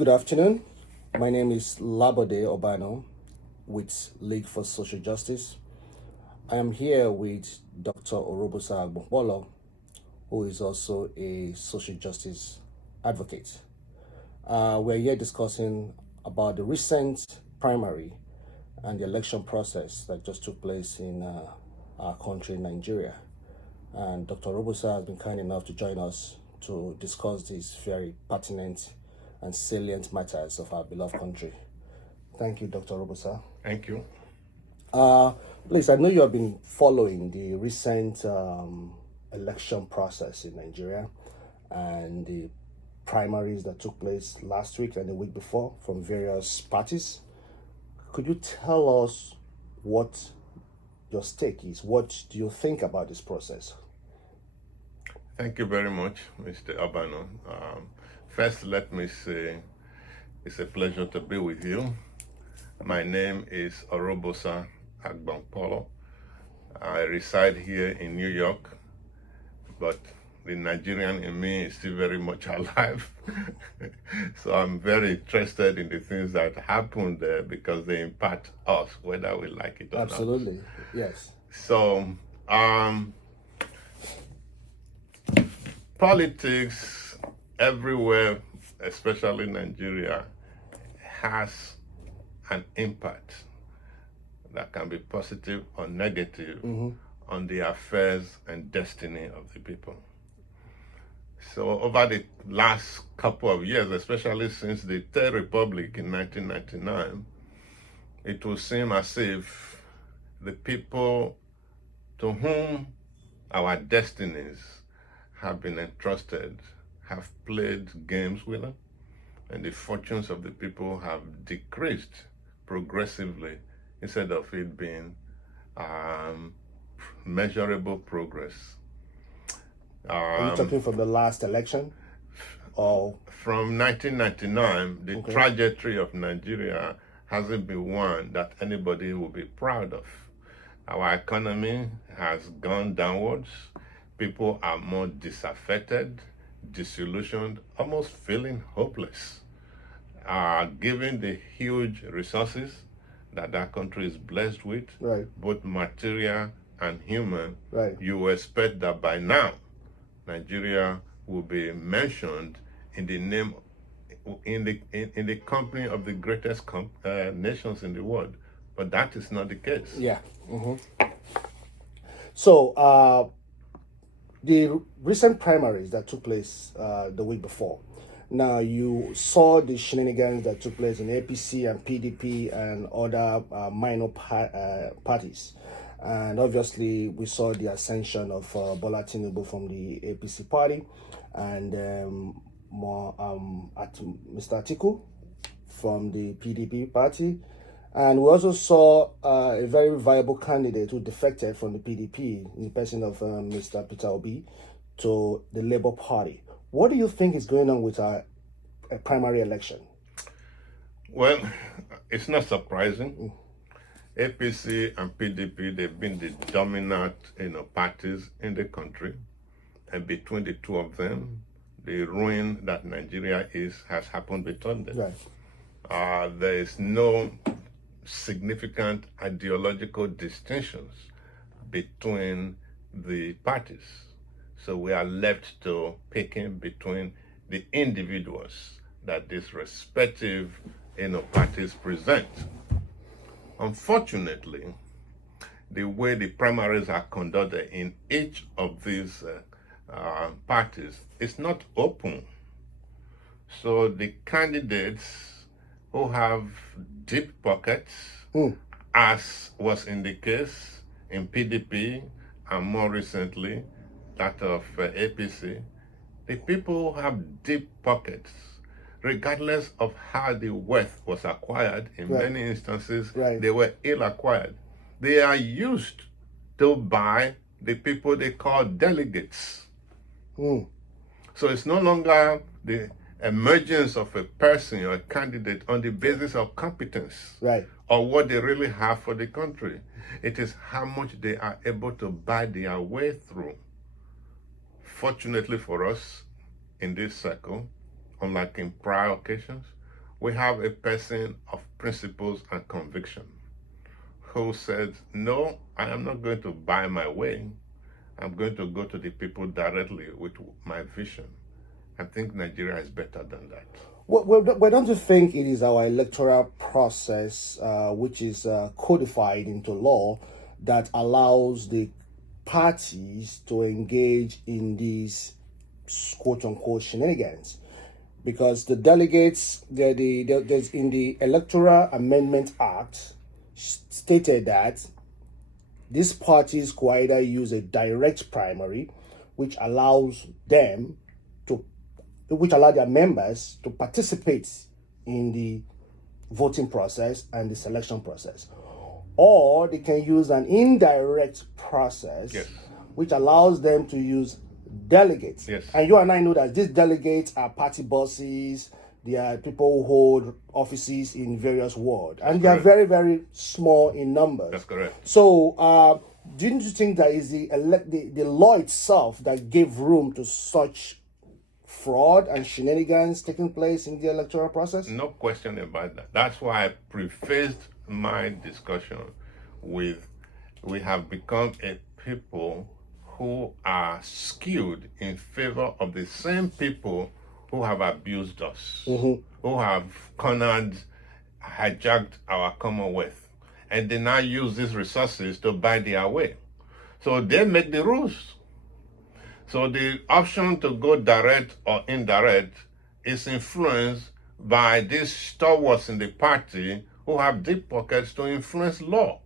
Good afternoon. My name is Labode Obano with League for Social Justice. I am here with Dr. Orobusa Agbonkpolo, who is also a social justice advocate. We're here discussing about the recent primary and the election process that just took place in our country, Nigeria. And Dr. Robusa has been kind enough to join us to discuss these very pertinent and salient matters of our beloved country. Thank you, Dr. Robusa. Thank you. Please, I know you have been following the recent election process in Nigeria and the primaries that took place last week and the week before from various parties. Could you tell us what your stake is? What do you think about this process? Thank you very much, Mr. Abano. First, let me say it's a pleasure to be with you. My name is Orobusa Agbonkpolo. I reside here in New York, but the Nigerian in me is still very much alive. So I'm very interested in the things that happen there because they impact us, whether we like it or not. Absolutely, yes. So, politics everywhere, especially Nigeria, has an impact that can be positive or negative on the affairs and destiny of the people. So over the last couple of years, especially since the Third Republic in 1999, it will seem as if the people to whom our destinies have been entrusted have played games with them, and the fortunes of the people have decreased progressively instead of it being measurable progress. Are you talking from the last election? Or From 1999, the trajectory of Nigeria hasn't been one that anybody will be proud of. Our economy has gone downwards. People are more disaffected, disillusioned, almost feeling hopeless. Given the huge resources that country is blessed with, right, both material and human, right, you expect that by now Nigeria will be mentioned in the name in the company of the greatest nations in the world, but that is not the case. Yeah. So the recent primaries that took place the week before. Now, you saw the shenanigans that took place in APC and PDP and other minor parties. And obviously, we saw the ascension of Bola Tinubu from the APC party and Mr. Atiku from the PDP party. And we also saw a very viable candidate who defected from the PDP in the person of Mr. Peter Obi to the Labour Party. What do you think is going on with our primary election? Well, it's not surprising. APC and PDP, they've been the dominant parties in the country. And between the two of them, the ruin that Nigeria has happened between them. Right. There is no significant ideological distinctions between the parties. So we are left to picking between the individuals that these respective parties present. Unfortunately, the way the primaries are conducted in each of these parties is not open. So the candidates who have deep pockets, as was in the case in PDP and more recently that of APC, the people who have deep pockets, regardless of how the wealth was acquired, in many instances they were ill acquired. They are used to buy the people they call delegates. So it's no longer the emergence of a person or a candidate on the basis of competence or what they really have for the country. It is how much they are able to buy their way through. Fortunately for us, in this circle, unlike in prior occasions, we have a person of principles and conviction who said, no, I am not going to buy my way. I'm going to go to the people directly with my vision. I think Nigeria is better than that. Well, don't you think it is our electoral process, which is codified into law, that allows the parties to engage in these quote unquote shenanigans? Because the delegates, there's in the Electoral Amendment Act stated that these parties could either use a direct primary, which allows them which allow their members to participate in the voting process and the selection process. Or they can use an indirect process, Yes. which allows them to use delegates. Yes. And you and I know that these delegates are party bosses, they are people who hold offices in various wards, and they are very, very small in numbers. That's correct. So, didn't you think that is the law itself that gave room to such fraud and shenanigans taking place in the electoral process? No question about that. That's why I prefaced my discussion with, we have become a people who are skewed in favor of the same people who have abused us, who have cornered, hijacked our commonwealth, and they now use these resources to buy their way. So they make the rules. So the option to go direct or indirect is influenced by these stalwarts in the party who have deep pockets to influence law.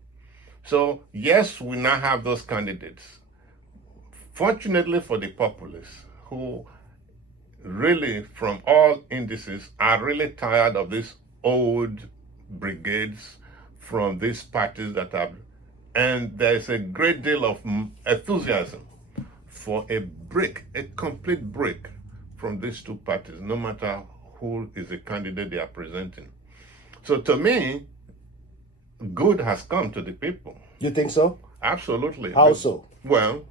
So yes, we now have those candidates. Fortunately for the populace, who really, from all indices, are really tired of these old brigades from these parties that have, and there's a great deal of enthusiasm for a break, a complete break from these two parties, no matter who is the candidate they are presenting. So to me, good has come to the people. You think so? Absolutely. How so? Well,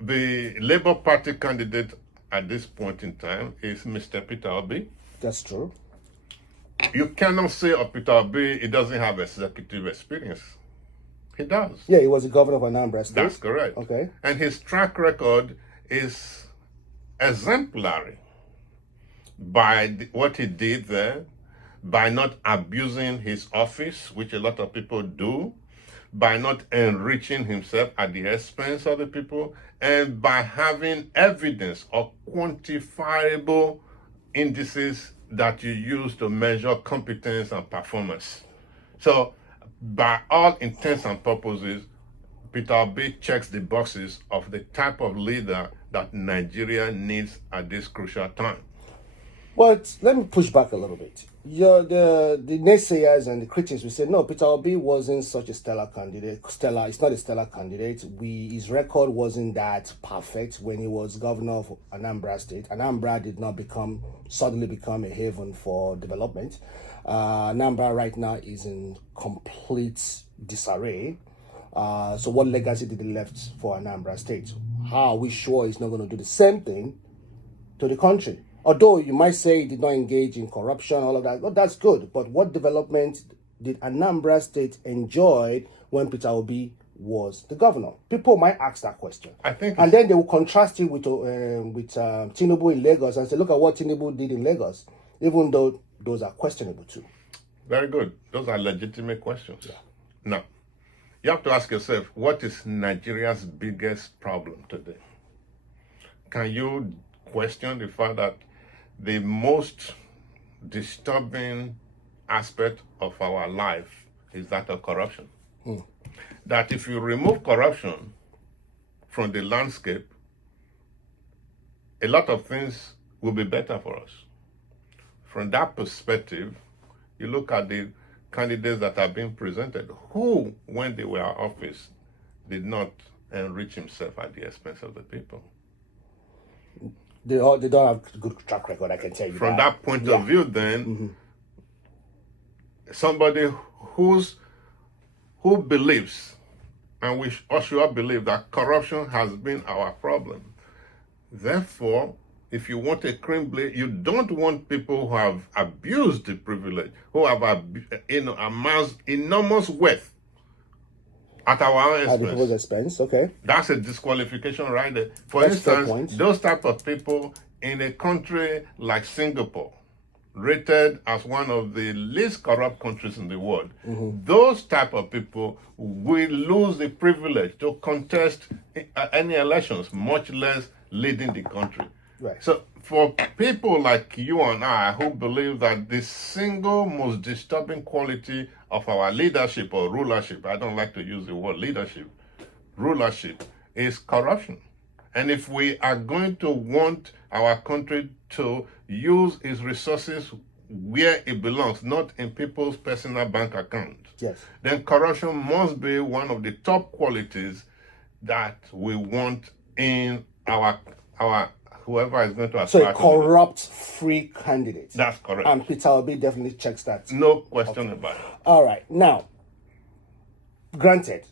the Labour Party candidate at this point in time is Mr. Peter Obi. That's true. You cannot say of Peter Obi he doesn't have executive experience. He does. Yeah, he was the governor of Anambra State. That's correct. Okay. And his track record is exemplary by what he did there, by not abusing his office, which a lot of people do, by not enriching himself at the expense of the people, and by having evidence or quantifiable indices that you use to measure competence and performance. So, by all intents and purposes, Peter Obi checks the boxes of the type of leader that Nigeria needs at this crucial time. But let me push back a little bit. The naysayers and the critics will say, no, Peter Obi wasn't such a stellar candidate. It's not a stellar candidate. His record wasn't that perfect when he was governor of Anambra State. Anambra did not suddenly become a haven for development. Anambra right now is in complete disarray. So what legacy did he left for Anambra State? How are we sure he's not going to do the same thing to the country? Although you might say he did not engage in corruption, all of that, well, that's good. But what development did Anambra State enjoy when Peter Obi was the governor? People might ask that question. I think, and then they will contrast it with Tinubu in Lagos and say, look at what Tinubu did in Lagos, even though those are questionable too. Very good. Those are legitimate questions. Yeah. Now, you have to ask yourself, what is Nigeria's biggest problem today? Can you question the fact that the most disturbing aspect of our life is that of corruption? That if you remove corruption from the landscape, a lot of things will be better for us. From that perspective, you look at the candidates that are being presented, who, when they were in office, did not enrich himself at the expense of the people. They don't have a good track record, I can tell you. From that point of view, then, somebody who believes, and we should all believe, that corruption has been our problem. Therefore, if you want a clean blade, you don't want people who have abused the privilege, who have amassed enormous wealth at our own At the people's expense. expense, okay. That's a disqualification right there. For That's a fair instance, point. those type of people in a country like Singapore, rated as one of the least corrupt countries in the world, those type of people will lose the privilege to contest any elections, much less leading the country. Right. So for people like you and I who believe that the single most disturbing quality of our leadership or rulership, I don't like to use the word leadership, rulership, is corruption. And if we are going to want our country to use its resources where it belongs, not in people's personal bank accounts, Yes. then corruption must be one of the top qualities that we want in our whoever is going to aspire So a corrupt-free candidate. That's correct. And Peter Obi definitely checks that. No question about it. All right. Now, granted,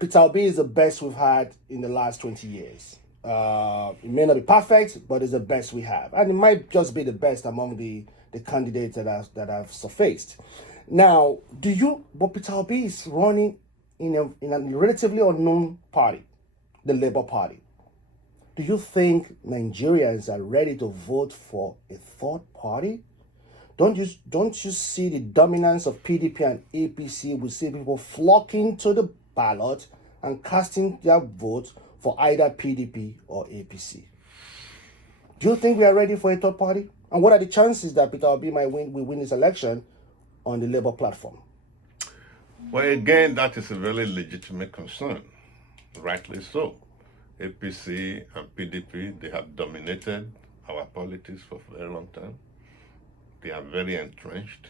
Peter Obi is the best we've had in the last 20 years. It may not be perfect, but it's the best we have. And it might just be the best among the candidates that have surfaced. Now, but Peter Obi is running in a relatively unknown party, the Labour Party. Do you think Nigerians are ready to vote for a third party? Don't you see the dominance of PDP and APC? We see people flocking to the ballot and casting their vote for either PDP or APC. Do you think we are ready for a third party? And what are the chances that Peter Obi will win this election on the Labour platform? Well, again, that is a very legitimate concern, rightly so. APC and PDP, they have dominated our politics for a very long time. They are very entrenched.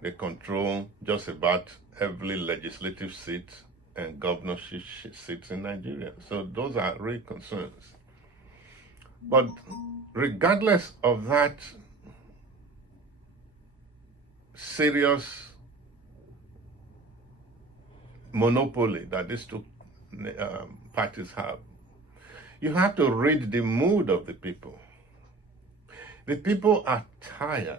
They control just about every legislative seat and governorship seats in Nigeria. So those are real concerns. But regardless of that serious monopoly that these two parties have, you have to read the mood of the people. The people are tired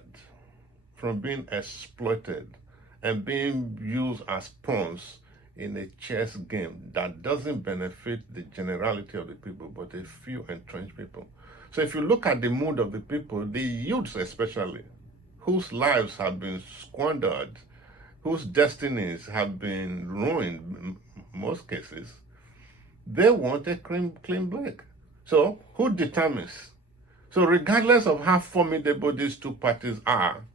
from being exploited and being used as pawns in a chess game that doesn't benefit the generality of the people, but a few entrenched people. So if you look at the mood of the people, the youths especially, whose lives have been squandered, whose destinies have been ruined in most cases, they want a clean break. So who determines? So regardless of how formidable these two parties are,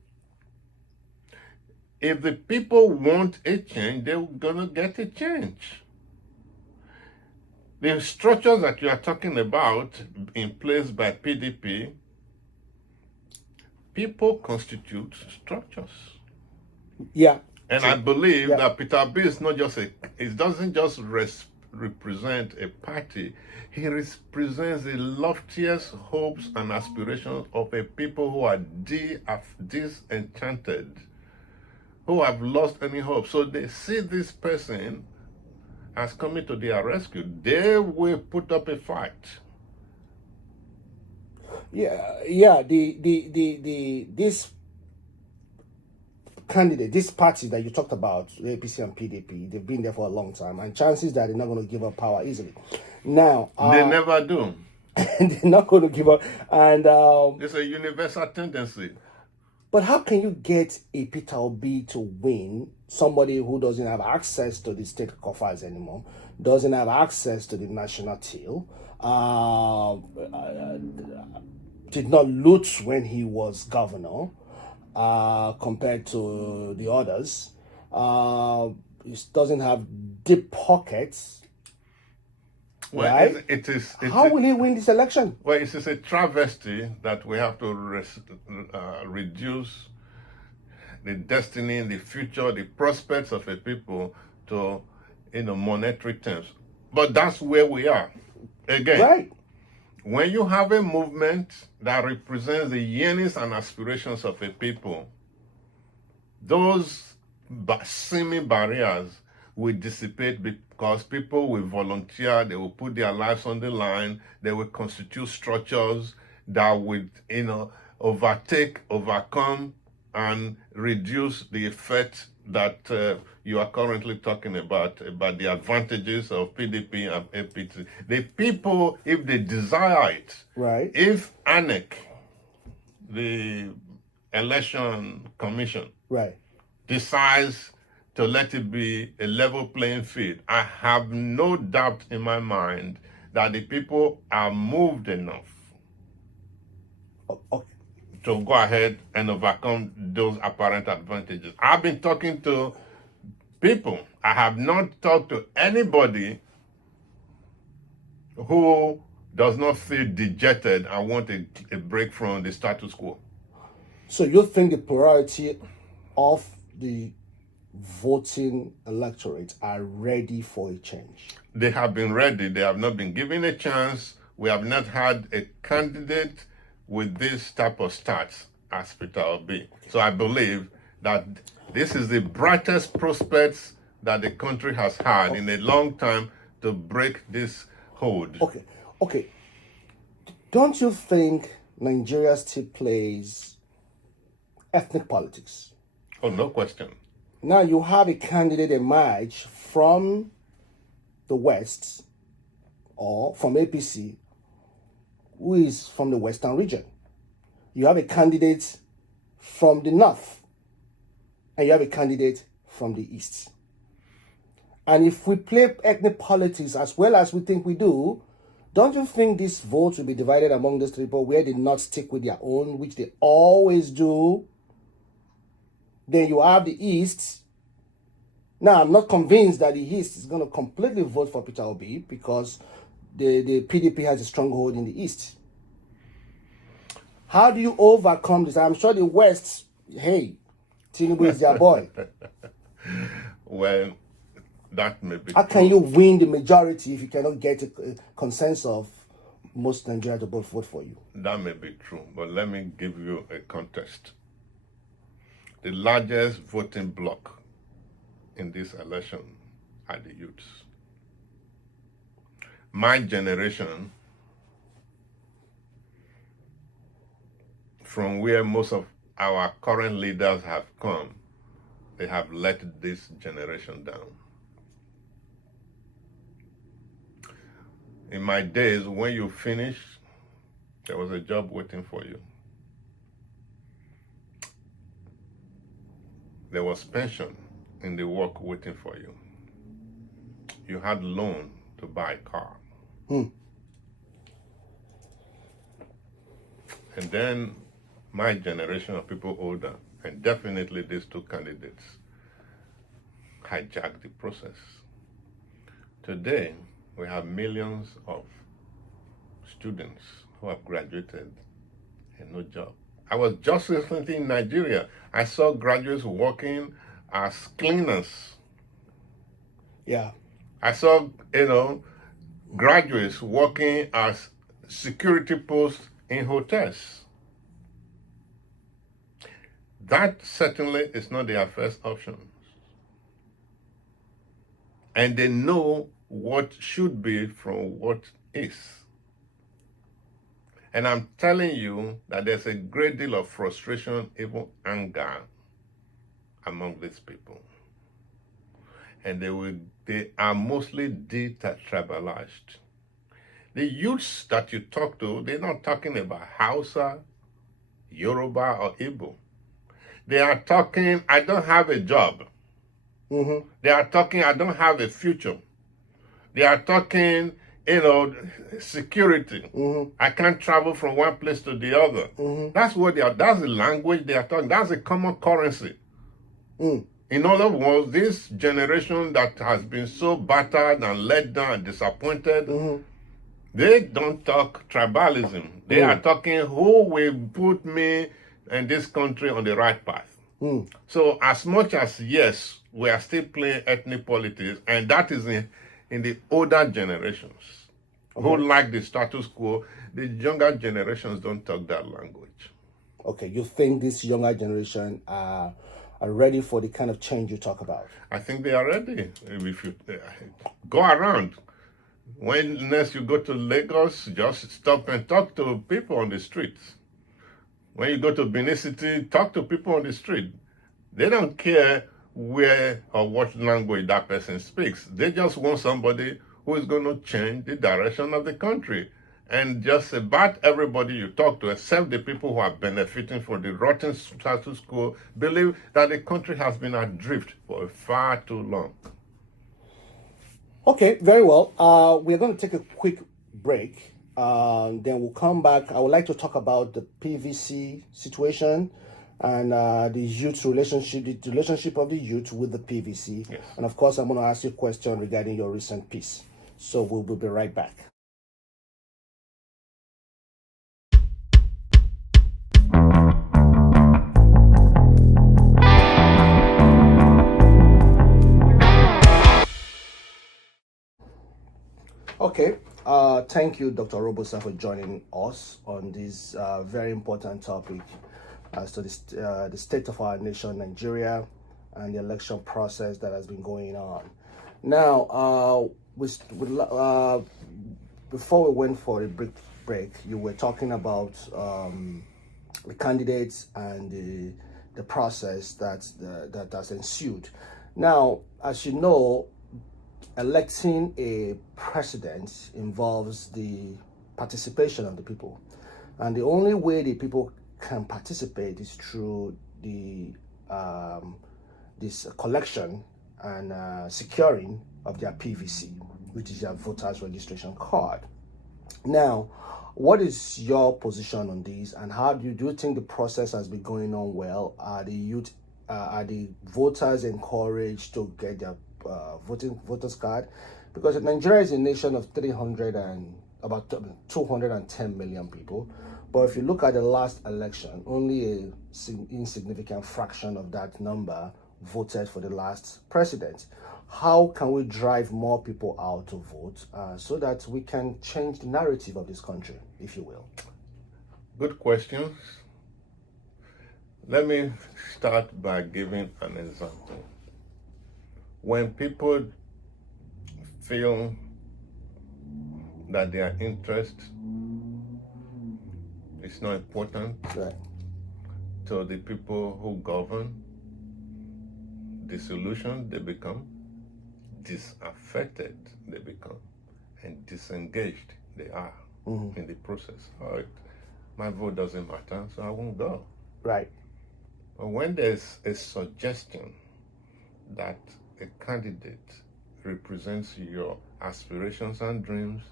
if the people want a change, they're going to get a change. The structures that you are talking about in place by PDP, people constitute structures. Yeah. And I believe that Peter Obi is not just it doesn't just represent a party, he represents the loftiest hopes and aspirations of a people who are disenchanted, who have lost any hope. So they see this person as coming to their rescue. They will put up a fight. Yeah. This candidate, this party that you talked about, the APC and PDP, they've been there for a long time, and chances that they're not going to give up power easily. Now, they never do. They're not going to give up, and it's a universal tendency. But how can you get a Peter Obi to win, somebody who doesn't have access to the state coffers anymore, doesn't have access to the national till, did not loot when he was governor, compared to the others, he doesn't have deep pockets. Well, right? How will he win this election? Well, it is a travesty that we have to reduce the destiny, the future, the prospects of a people to, monetary terms. But that's where we are. Again, right. When you have a movement that represents the yearnings and aspirations of a people, those seeming barriers will dissipate because people will volunteer, they will put their lives on the line, they will constitute structures, that would, overtake, overcome, and reduce the effect that you are currently talking about the advantages of PDP and APT. The people, if they desire it, Right. if ANEC, the election commission, Right. decides to let it be a level playing field, I have no doubt in my mind that the people are moved enough Okay. to go ahead and overcome those apparent advantages. I've been talking to people. I have not talked to anybody who does not feel dejected and want a break from the status quo. So you think the plurality of the voting electorate are ready for a change? They have been ready. They have not been given a chance. We have not had a candidate with this type of stats as Peter Obi. So I believe that this is the brightest prospects that the country has had in a long time to break this hold. Okay. Don't you think Nigeria still plays ethnic politics? Oh, no question. Now you have a candidate emerge from the West or from APC who is from the Western region. You have a candidate from the North and you have a candidate from the East. And if we play ethnic politics as well as we think we do, don't you think these votes will be divided among these people where they not stick with their own, which they always do? Then you have the East. Now, I'm not convinced that the East is going to completely vote for Peter Obi because the PDP has a stronghold in the East. How do you overcome this? I'm sure the West, hey, Tinubu is their boy. Well, that may be How true. can you win the majority if you cannot get a consensus of most Nigerians to vote for you? That may be true, but let me give you a context. The largest voting bloc in this election are the youths. My generation, from where most of our current leaders have come, they have let this generation down. In my days, when you finished, there was a job waiting for you. There was pension in the work waiting for you. You had loan to buy a car. And then my generation of people older, and definitely these two candidates, hijacked the process. Today, we have millions of students who have graduated and no job. I was just recently in Nigeria. I saw graduates working as cleaners. Yeah. I saw, graduates working as security posts in hotels. That certainly is not their first option. And they know what should be from what is. And I'm telling you that there's a great deal of frustration, even anger, among these people. And they are mostly detribalized. The youths that you talk to, they're not talking about Hausa, Yoruba, or Igbo. They are talking, I don't have a job. They are talking, I don't have a future. They are talking, security. I can't travel from one place to the other. That's what that's the language they are talking. That's a common currency. In other words, this generation that has been so battered and let down and disappointed, they don't talk tribalism. They are talking who will put me and this country on the right path. So as much as, yes, we are still playing ethnic politics, and that is in the older generations who like the status quo, the younger generations don't talk that language. Okay, you think this younger generation are ready for the kind of change you talk about? I think they are ready. If you go around, When next you go to Lagos, just stop and talk to people on the streets. When you go to Benin City, talk to people on the street. They don't care where or what language that person speaks. They just want somebody who is going to change the direction of the country. And just about everybody you talk to, except the people who are benefiting from the rotten status quo, believe that the country has been adrift for far too long. Okay, very well. We're going to take a quick break. Then we'll come back. I would like to talk about the PVC situation and the youth relationship, the relationship of the youth with the PVC. Yes. And of course, I'm going to ask you a question regarding your recent piece. So we'll be right back. Okay. Thank you, Dr. Robosa, for joining us on this very important topic as to the state of our nation, Nigeria, and the election process that has been going on. Now, before we went for a break, you were talking about the candidates and the process that has ensued. Now, as you know, electing a president involves the participation of the people, and the only way the people can participate is through the this collection and securing of their PVC, which is their voters registration card. Now, what is your position on this, and how do you think the process has been going on well? Are the voters encouraged to get their voters card? Because Nigeria is a nation of 300 and about 210 million people, but if you look at the last election, only a insignificant fraction of that number voted for the last president. How can we drive more people out to vote so that we can change the narrative of this country, if you will? Good questions. Let me start by giving an example. When people feel that their interest is not important Right. to the people who govern, disillusioned they become, disaffected they become, and disengaged they are in the process. All right, my vote doesn't matter, so I won't go. Right. But when there's a suggestion that a candidate represents your aspirations and dreams,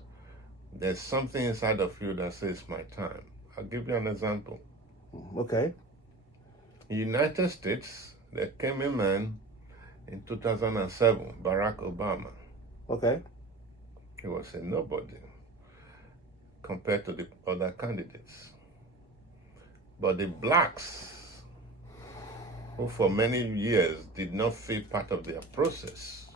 there's something inside of you that says, my time. I'll give you an example. Okay. In the United States, there came a man in 2007, Barack Obama. Okay. He was a nobody compared to the other candidates. But the blacks, who for many years did not feel part of their process,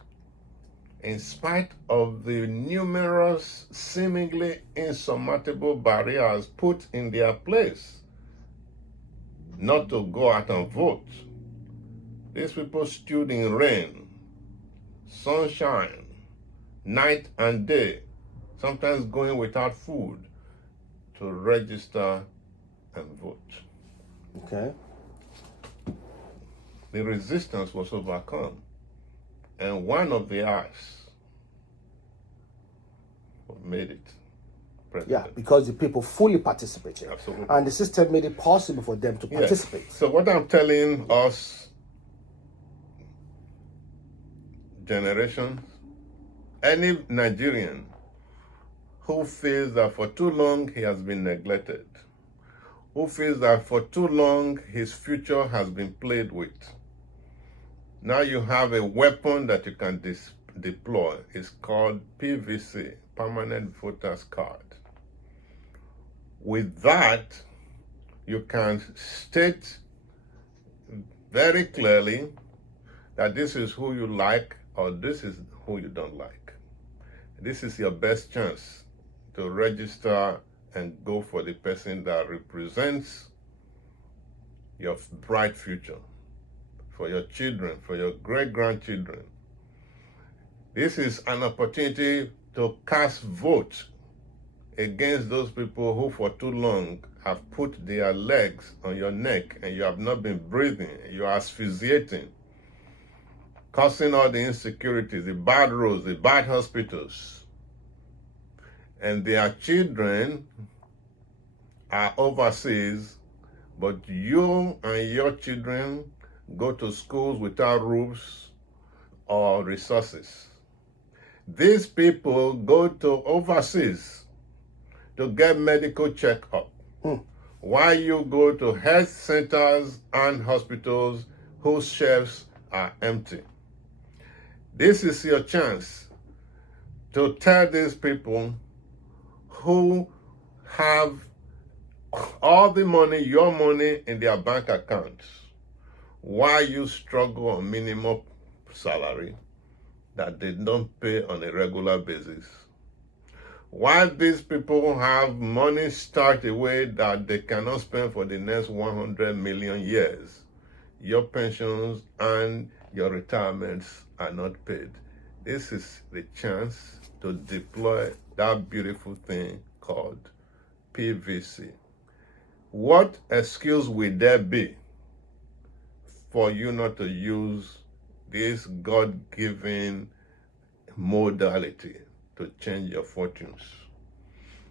in spite of the numerous seemingly insurmountable barriers put in their place not to go out and vote, these people stood in rain, sunshine, night and day, sometimes going without food, to register and vote. Okay. The resistance was overcome, and one of the eyes made it president. Yeah, because the people fully participated. Absolutely. And the system made it possible for them to participate. Yes. So what I'm telling us generation, any Nigerian who feels that for too long he has been neglected, who feels that for too long his future has been played with, now you have a weapon that you can deploy. It's called PVC, Permanent Voters Card. With that, you can state very clearly that this is who you like or this is who you don't like. This is your best chance to register and go for the person that represents your bright future, for your children, for your great-grandchildren. This is an opportunity to cast vote against those people who for too long have put their legs on your neck and you have not been breathing, you are asphyxiating, causing all the insecurities, the bad roads, the bad hospitals, and their children are overseas, but you and your children go to schools without roofs or resources. These people go to overseas to get medical checkup, while you go to health centers and hospitals whose shelves are empty. This is your chance to tell these people who have all the money, your money, in their bank accounts, while you struggle on minimum salary that they don't pay on a regular basis. While these people have money stacked away that they cannot spend for the next 100 million years, your pensions and your retirements are not paid. This is the chance to deploy that beautiful thing called PVC. What excuse will there be for you not to use this God-given modality to change your fortunes?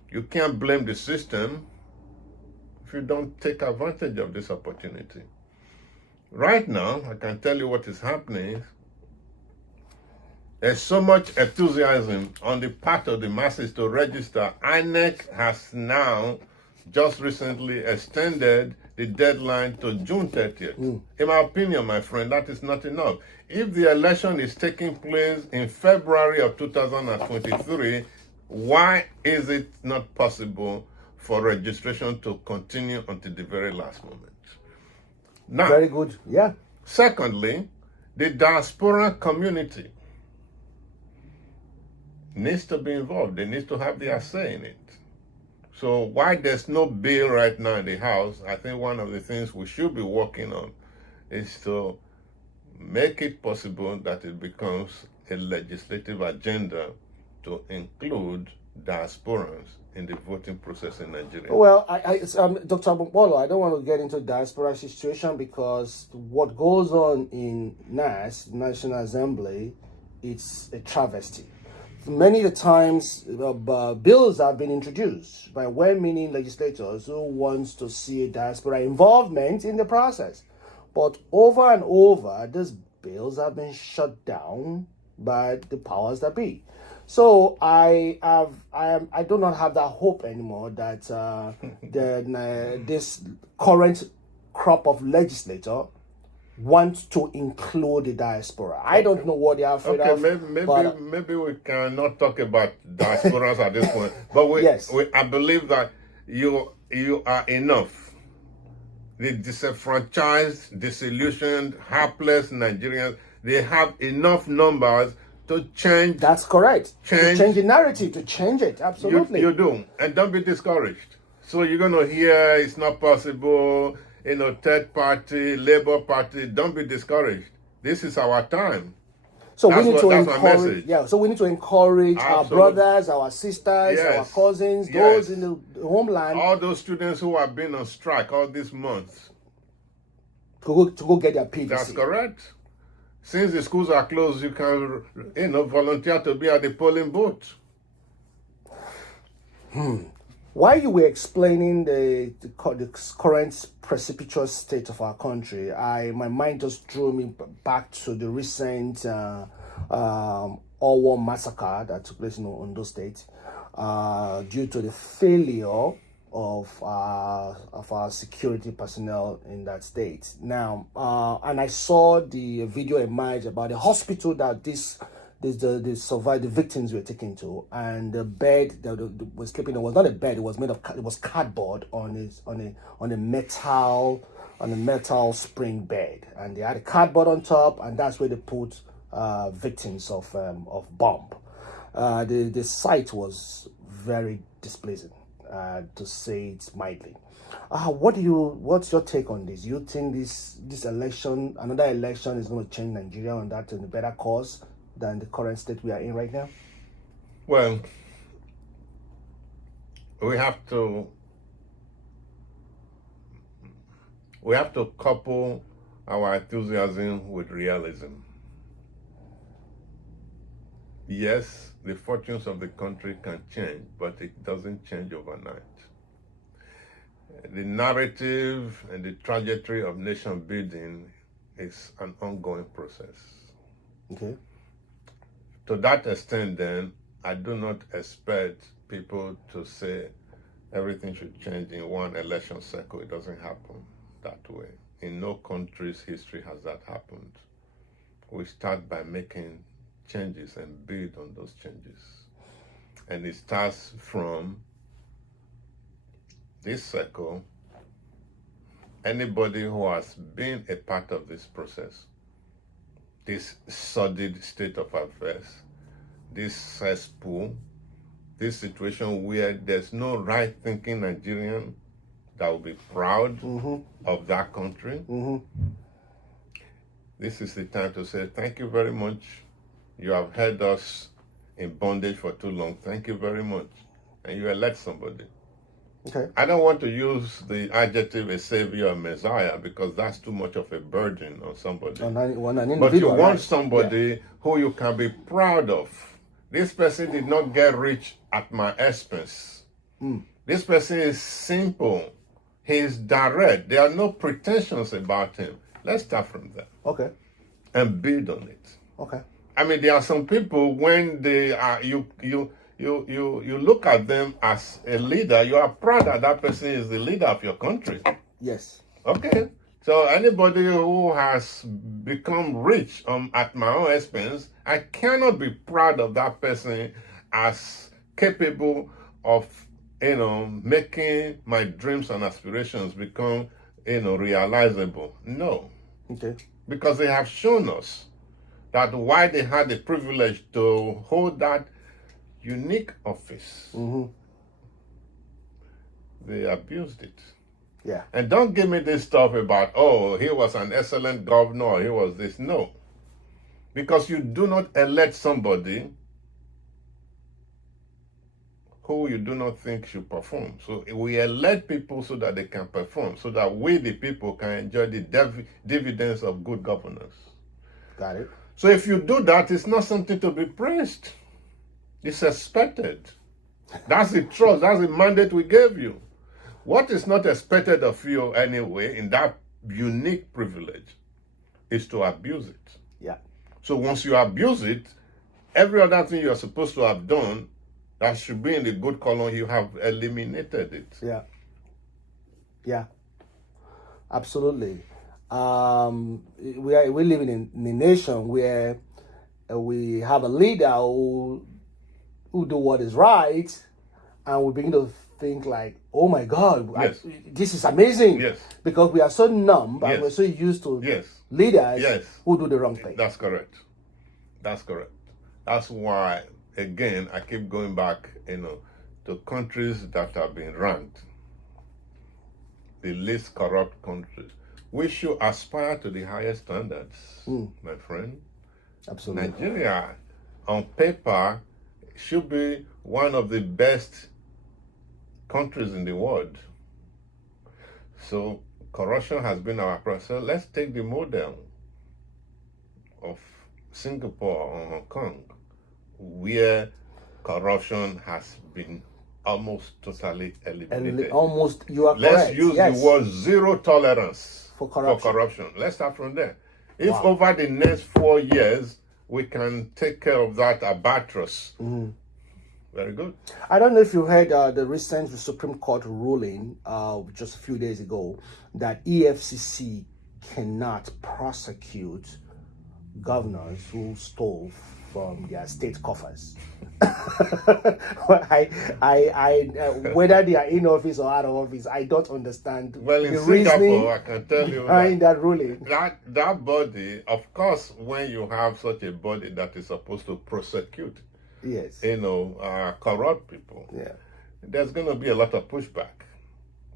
You can't blame the system if you don't take advantage of this opportunity. Right now, I can tell you what is happening. There's so much enthusiasm on the part of the masses to register. INEC has now just recently extended the deadline to June 30th. In my opinion, my friend, that is not enough. If the election is taking place in February of 2023, why is it not possible for registration to continue until the very last moment? Now, Very good. Yeah. secondly, the diaspora community needs to be involved. They need to have their say in it. So why there's no bill right now in the House, I think one of the things we should be working on is to make it possible that it becomes a legislative agenda to include diasporans in the voting process in Nigeria. Well, Dr. Bolo, I don't want to get into diaspora situation because what goes on in NAS, National Assembly, it's a travesty. Many of the times, bills have been introduced by well-meaning legislators who wants to see diaspora involvement in the process. But over and over, these bills have been shut down by the powers that be. So I do not have that hope anymore that this current crop of legislators want to include the diaspora. I don't know what they are afraid of. Maybe we cannot talk about diasporas at this point. But yes. I believe that you are enough. The disenfranchised, disillusioned, helpless Nigerians, they have enough numbers to change. That's correct. To change the narrative, to change it. Absolutely. You do. And don't be discouraged. So you're going to hear it's not possible, third party, Labour Party, don't be discouraged. This is our time. So we need to encourage. Yeah. So we need to encourage our brothers, our sisters, our cousins, those in the homeland. All those students who have been on strike all these months. To go get their PVC. That's correct. Since the schools are closed, you can, volunteer to be at the polling booth. While you were explaining the current precipitous state of our country, my mind just drew me back to the recent Owo massacre that took place in Ondo State due to the failure of our security personnel in that state. Now, and I saw the video emerge about the hospital that the survived, the victims were taken to, and the bed that was sleeping on was not a bed. It was made of, it was cardboard on a metal spring bed, and they had a cardboard on top, and that's where they put victims of bomb. The sight was very displeasing, to say it mildly. What's your take on this? You think this election, another election, is going to change Nigeria on that in a better cause than the current state we are in right now? Well, we have to couple our enthusiasm with realism. Yes, the fortunes of the country can change, but it doesn't change overnight. The narrative and the trajectory of nation building is an ongoing process. Okay. To that extent, then, I do not expect people to say everything should change in one election cycle. It doesn't happen that way. In no country's history has that happened. We start by making changes and build on those changes. And it starts from this cycle. Anybody who has been a part of this process, this sordid state of affairs, this cesspool, this situation where there's no right thinking Nigerian that will be proud of that country. This is the time to say, thank you very much. You have held us in bondage for too long. Thank you very much. And you elect somebody. Okay. I don't want to use the adjective a savior or messiah because that's too much of a burden on somebody. On an But you individual, want right? somebody who you can be proud of. This person did not get rich at my expense. This person is simple. He is direct. There are no pretensions about him. Let's start from there Okay. and build on it. Okay. I mean, there are some people when they are you look at them as a leader, you are proud that that person is the leader of your country. Yes. Okay. So anybody who has become rich at my own expense, I cannot be proud of that person as capable of, making my dreams and aspirations become, realizable. No. Okay. Because they have shown us that while they had the privilege to hold that unique office, they abused it. Yeah. And don't give me this stuff about, oh, he was an excellent governor, he was this. No. Because you do not elect somebody who you do not think should perform. So we elect people so that they can perform, so that we, the people, can enjoy the dividends of good governance. Got it. So if you do that, it's not something to be praised. It's expected. That's the trust, that's the mandate we gave you. What is not expected of you anyway, in that unique privilege, is to abuse it. Yeah. So once you abuse it, every other thing you are supposed to have done that should be in the good column, you have eliminated it. Yeah. Yeah. Absolutely. We live in a nation where we have a leader who do what is right, and we begin to think like, oh my God, Yes. this is amazing. Yes. Because we are so numb and Yes. we're so used to Yes. leaders Yes. who do the wrong thing. That's correct. That's correct. That's why, again, I keep going back, to countries that have been ranked the least corrupt countries. We should aspire to the highest standards, my friend. Absolutely. Nigeria, on paper, should be one of the best countries in the world. So corruption has been our problem. So let's take the model of Singapore or Hong Kong, where corruption has been almost totally eliminated. Almost, you are Let's correct. use Yes. the word zero tolerance For corruption. Let's start from there. If Wow. over the next 4 years we can take care of that albatross, very good. I don't know if you heard the recent Supreme Court ruling just a few days ago that EFCC cannot prosecute governors who stole from their state coffers. Whether they are in office or out of office, I don't understand Well, in the reasoning Singapore, I can tell you behind that ruling. that body, of course, when you have such a body that is supposed to prosecute, Yes. corrupt people, Yeah. there's going to be a lot of pushback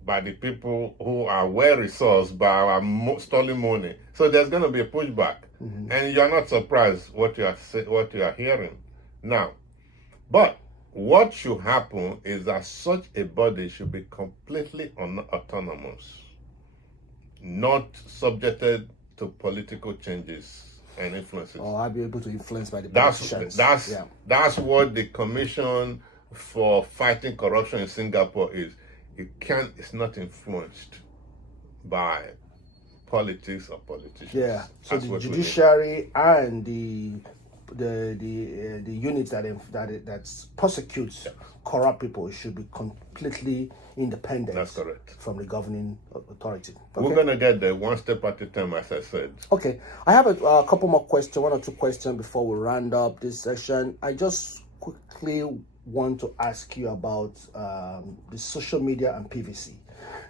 by the people who are well resourced by our stolen money. So there's going to be a pushback, and you're not surprised what you are hearing now. But what should happen is that such a body should be completely autonomous, not subjected to political changes and influences. Or I'll be able to influence by the That's politicians. that's what the Commission for Fighting Corruption in Singapore is. It's not influenced by politics or politicians. Yeah. So That's the what we need. judiciary and the units that prosecutes corrupt people should be completely independent. That's correct. From the governing authority. We're gonna get there one step at a time, as I said. Okay, I have a couple more questions, one or two questions before we round up this session. I just quickly want to ask you about the social media and PVC.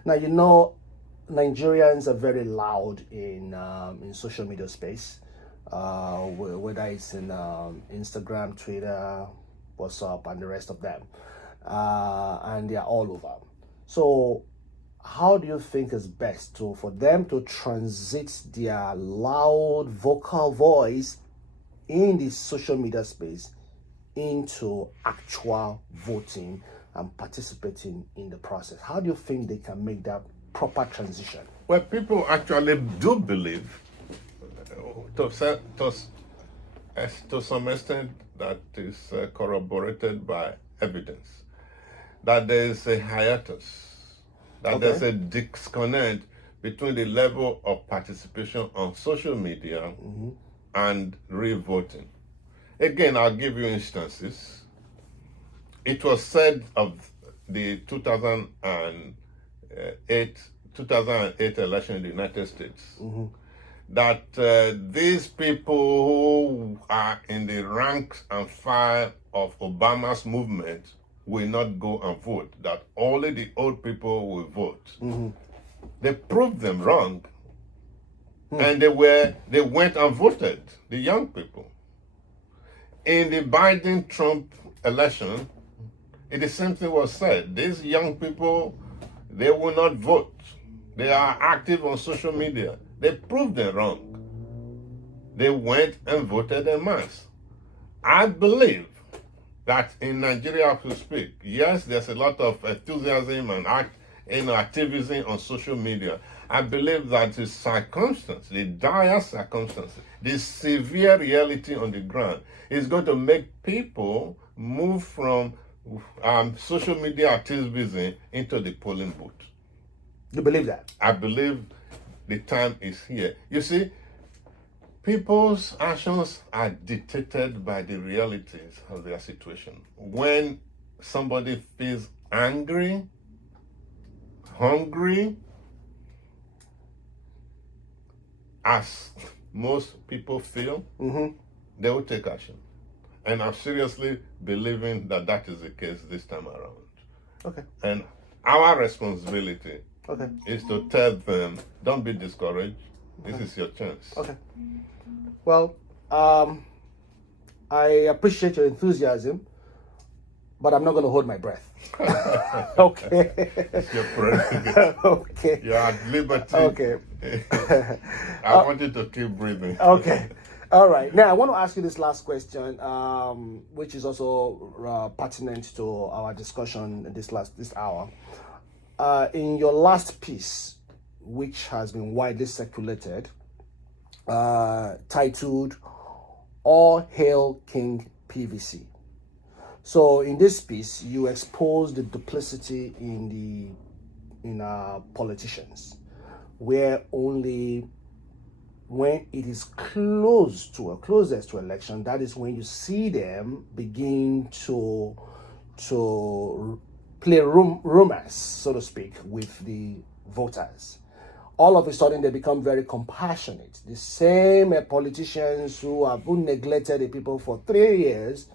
Now, you know, Nigerians are very loud in social media space, whether it's in Instagram, Twitter, WhatsApp, and the rest of them, and they are all over. So, how do you think is best for them to transit their loud vocal voice in the social media space into actual voting and participating in the process? How do you think they can make that proper transition? Well, people actually do believe, to some extent, that is corroborated by evidence, that there is a hiatus, that there's a disconnect between the level of participation on social media and real voting. Again, I'll give you instances. It was said of the 2008 election in the United States that these people who are in the ranks and file of Obama's movement will not go and vote, that only the old people will vote. They proved them wrong, and they went and voted, the young people. In the Biden-Trump election, the same thing was said. These young people, they will not vote. They are active on social media. They proved them wrong. They went and voted en masse. I believe that in Nigeria, as we speak, yes, there's a lot of enthusiasm and activism on social media. I believe that the circumstance, the dire circumstances, the severe reality on the ground is going to make people move from social media activism into the polling booth. You believe that? I believe the time is here. You see, people's actions are dictated by the realities of their situation. When somebody feels angry, hungry, as most people feel, they will take action. And I'm seriously believing that that is the case this time around. Okay. And our responsibility Okay. is to tell them, don't be discouraged. This is your chance. Okay. Well, I appreciate your enthusiasm, but I'm not going to hold my breath. Okay. It's your prerogative. Okay. You're at liberty. Okay. I want you to keep breathing. Okay. All right. Now, I want to ask you this last question, which is also pertinent to our discussion this hour. In your last piece, which has been widely circulated, titled "All Hail King PVC." So, in this piece, you expose the duplicity in politicians, where only when it is closest to election, that is when you see them begin to play romance, so to speak, with the voters. All of a sudden, they become very compassionate. The same politicians who have neglected the people for 3 years,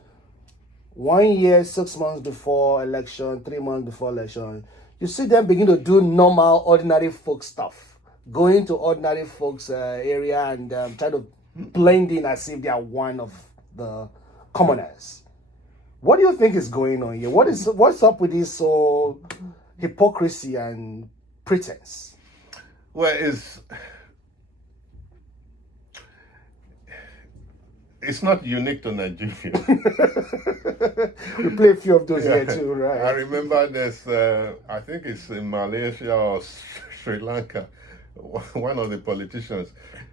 1 year, 6 months before election, 3 months before election, you see them begin to do normal, ordinary folk stuff. Going to ordinary folks' area and try to blend in as if they are one of the commoners. What do you think is going on here? What's up with this hypocrisy and pretense? Well, it's not unique to Nigeria. We play a few of those Yeah. here too, right? I remember there's, I think it's in Malaysia or Sri Lanka, one of the politicians,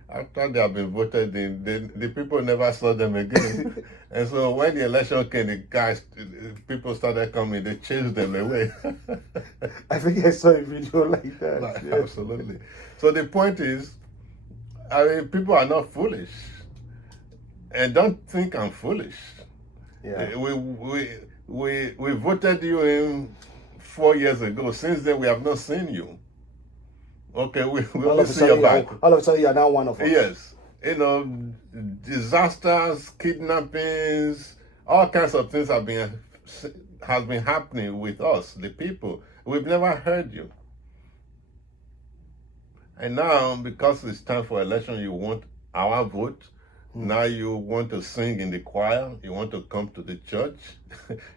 after they have been voted in, the people never saw them again. And so when the election came, people started coming, they chased them away. I think I saw a video like that. Yeah. Absolutely. So the point is, I mean, people are not foolish. And don't think I'm foolish. Yeah. We voted you in 4 years ago. Since then, we have not seen you. Okay, we All will of a see your sudden, back. all of a sudden, you are now one of us. Yes, disasters, kidnappings, all kinds of things has been happening with us, the people. We've never heard you. And now, because it's time for election, you want our vote. Now you want to sing in the choir. You want to come to the church.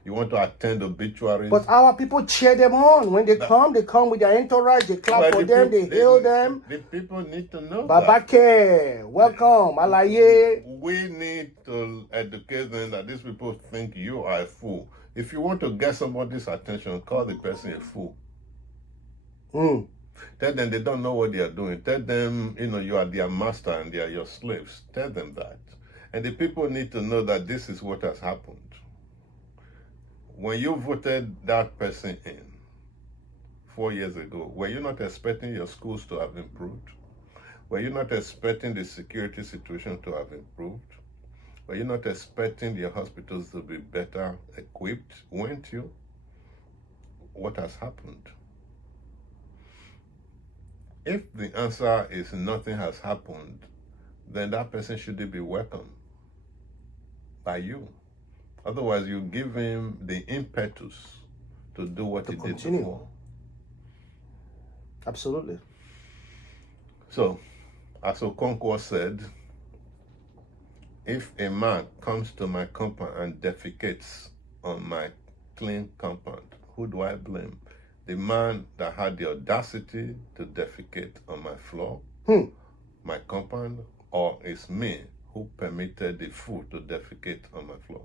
You want to attend obituaries. But our people cheer them on. When they come with their entourage, they clap for them, they hail them. The people need to know Babake, welcome, Alaye. We need to educate them that these people think you are a fool. If you want to get somebody's attention, call the person a fool. Tell them they don't know what they are doing. Tell them, you are their master and they are your slaves. Tell them that. And the people need to know that this is what has happened. When you voted that person in 4 years ago, were you not expecting your schools to have improved? Were you not expecting the security situation to have improved? Were you not expecting your hospitals to be better equipped? Weren't you? What has happened? If the answer is nothing has happened, then that person shouldn't be welcomed by you. Otherwise, you give him the impetus to do what he did before. Absolutely. So, as Okonkwo said, if a man comes to my compound and defecates on my clean compound, who do I blame? The man that had the audacity to defecate on my floor, my compound, or it's me who permitted the food to defecate on my floor?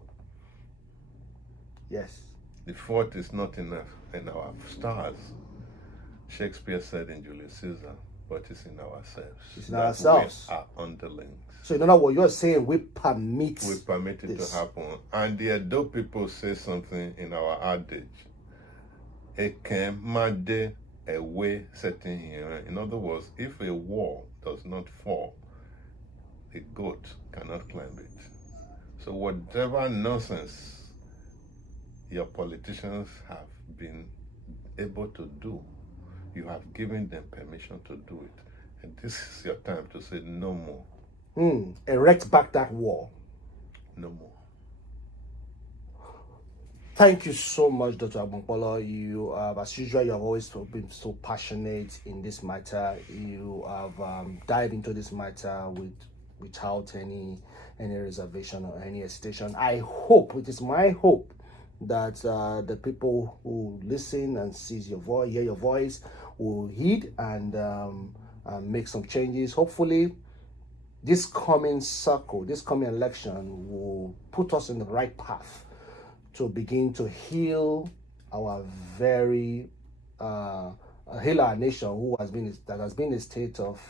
Yes. The fault is not in our stars. Shakespeare said in Julius Caesar, but it's in ourselves. It's in ourselves. We are underlings. So you know what you're saying? We permit it to happen. And the Edo people say something in our adage. Eken made away setting here. In other words, if a wall does not fall, a goat cannot climb it. So whatever nonsense your politicians have been able to do, you have given them permission to do it. And this is your time to say no more. Erect back that wall. No more. Thank you so much, Dr. Agbonkpolo. You, as usual, you have always been so passionate in this matter. You have dived into this matter without any reservation or any hesitation. I hope, it is my hope, that the people who listen and sees your voice, hear your voice, will heed and make some changes. Hopefully, this coming circle, this coming election will put us in the right path to begin to heal our heal our nation, that has been in a state of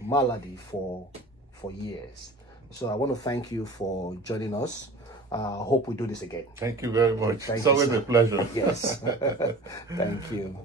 malady for years. So I want to thank you for joining us. Hope we do this again. Thank you very much. Thank it's you, always sir. a pleasure. Yes. Thank you.